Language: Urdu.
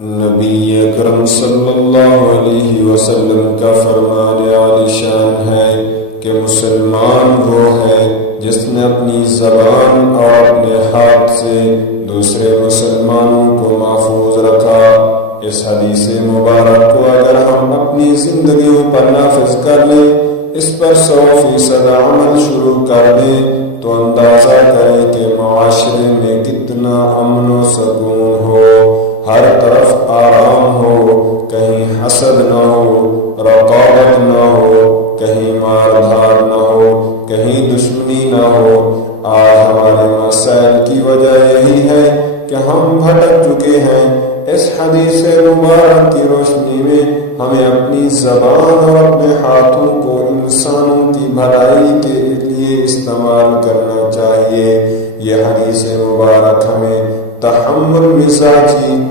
نبی اکرم صلی اللہ علیہ وسلم کا فرمان عالی شان ہے کہ مسلمان وہ ہے جس نے اپنی زبان اور اپنے ہاتھ سے دوسرے مسلمانوں کو محفوظ رکھا۔ اس حدیث مبارک کو اگر ہم اپنی زندگیوں پر نافذ کر لیں، اس پر 100% عمل شروع کر دیں، تو اندازہ کریں کہ معاشرے میں کتنا امن و سکون ہو، ہر طرف آرام ہو، کہیں حسد نہ ہو، رقابت نہ ہو، کہیں مار دھار نہ ہو، کہیں دشمنی نہ ہو۔ آج ہمارے مسائل کی وجہ یہی ہے کہ ہم بھٹک چکے ہیں۔ اس حدیث مبارک کی روشنی میں ہمیں اپنی زبان اور اپنے ہاتھوں کو انسانوں کی بھلائی کے لیے استعمال کرنا چاہیے۔ یہ حدیث مبارک ہمیں تحمل مزاجی